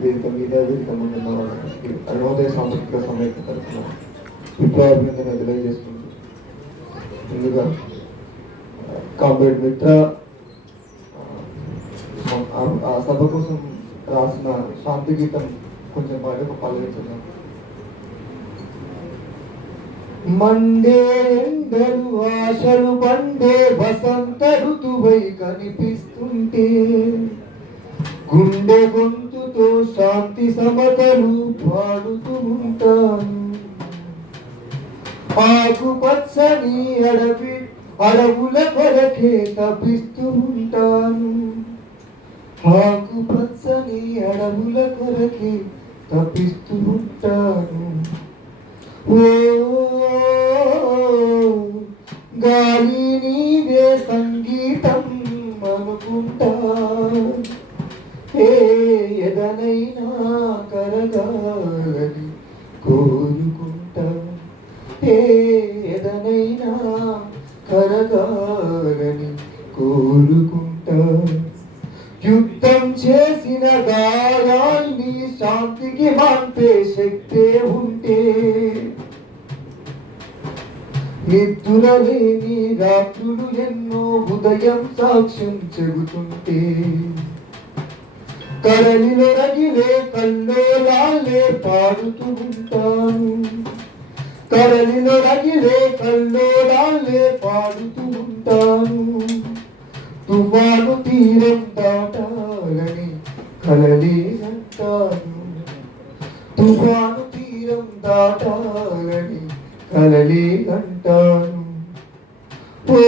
వేదిక మీద వేదిక ముందు ఉన్న వాళ్ళకి అరుణోదయ సాంస్కృతిక సమైక్య తరఫున విప్లవాభినందన తెలియజేసుకుంటూ ముందుగా కామ్రేడ్ మిత్ర ఆ, సభ కోసం రాసిన శాంతి గీతం కొంచెం బాగా పల్లవించున్నాం మండే ఎండలు ఆశలు పండే వసంత ఋతువై కనిపిస్తుంటే గుండె గొంతుతో శాంతి సమతలు పాడుతూ ఉంటాను ఆకు పచ్చని అడవి అడవుల కొరకే తప్పిస్తూ ఉంటాను ఆకు పచ్చని అడవుల కొరకే తప్పిస్తూ ఉంటాను ఓ కరగాలని కోరుకుంటా. ఏదనైనా ఎదనైనా కరగాలని కోరుకుంటా. యుద్ధం చేసిన గాయాల్ని శాంతికి మాన్పే శక్తే ఉంటే నిద్దులలేని రాత్రులు ఎన్నో ఉదయం సాక్ష్యం చెబుతుంటే కరలిలో రగిలే కల్లోలాలే పాడుతూ ఉంటాను. కరలిలో రగిలే కల్లోలాలే పాడుతూ ఉంటాను. తువ్వాను తీరం దాటాలని కలలే అంటాను తుఫాను తీరం దాటాలని కలలే అంటాను ఓ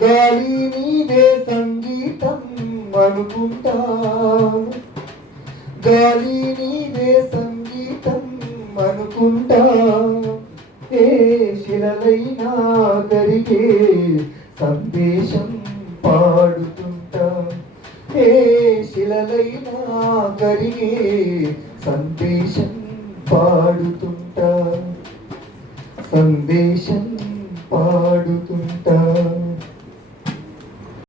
గాలి నీదే సంగీతం అనుకుంటా గాలి నీదే సంగీతం అనుకుంటా ఏ శిలలైనా కరిగే సందేశం పాడుతుంటా ఏ శిలలైనా కరిగే సందేశం పాడుతుంటా సందేశం పాడుతుంటా